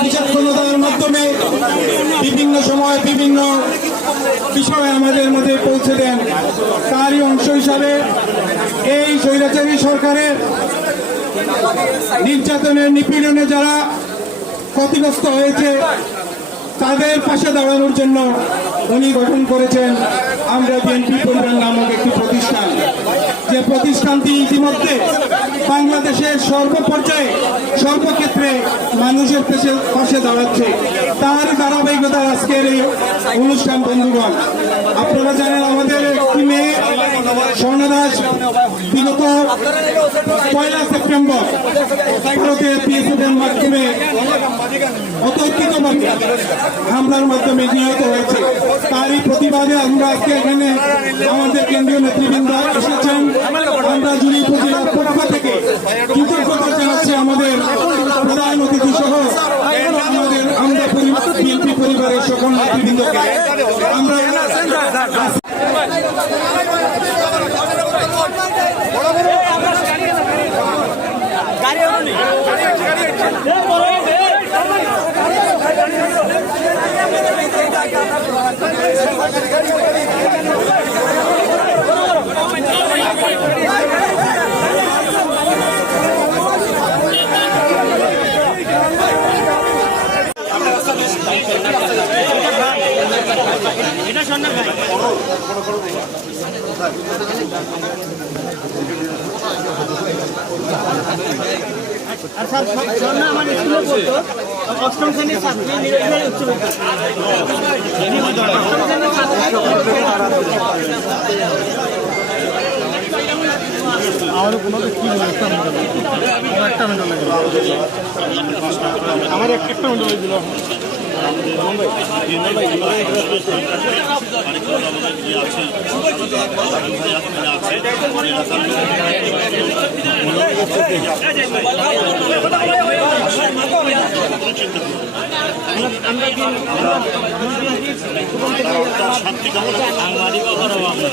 বিচক্ষণতার মাধ্যমে বিভিন্ন সময় বিভিন্ন বিষয় আমাদের মধ্যে পৌঁছে দেন। তারই অংশ হিসাবে এই স্বৈরাচারী সরকারের নির্যাতনের নিপীড়নে যারা ক্ষতিগ্রস্ত হয়েছে, তাদের পাশে দাঁড়ানোর জন্য উনি গঠন করেছেন আমরা বিএনপি পরিবার নামক একটি প্রতিষ্ঠান। যে প্রতিষ্ঠানটি ইতিমধ্যে বাংলাদেশের সর্বপর্যায়ে, সর্বক্ষেত্রে মানুষের পাশে পাশে দাঁড়াচ্ছে। তার ধারাবাহিকতা আজকের এই অনুষ্ঠান, বন্ধুগণ। আপনারা জানেন, আমাদের একটি মেয়ে বিগত পয়লা সেপ্টেম্বর ভারতের প্রেসিডেন্ট মাধ্যমে অতর্কিতভাবে হামলার মাধ্যমে নিহত হয়েছে। তারই প্রতিবাদে আমরা আজকে এখানে আমাদের কেন্দ্রীয় নেতৃবৃন্দ এসেছেন। আমরা জুড়ি উপজেলার পক্ষ থেকে কৃতজ্ঞতা জানাচ্ছি আমাদের প্রধান অতিথি সহ আমাদের আমরা বিএনপি পরিবারের সকল নেতৃবৃন্দকে আমরা আমার বিদ্যালয় অষ্টম শ্রেণির ছাত্রী আমার এক একটা মিনিট দিল শান্তি কামনা সাংবাদিক অভাব আমাদের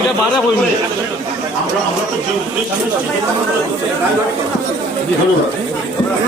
এটা বাড়া হইবে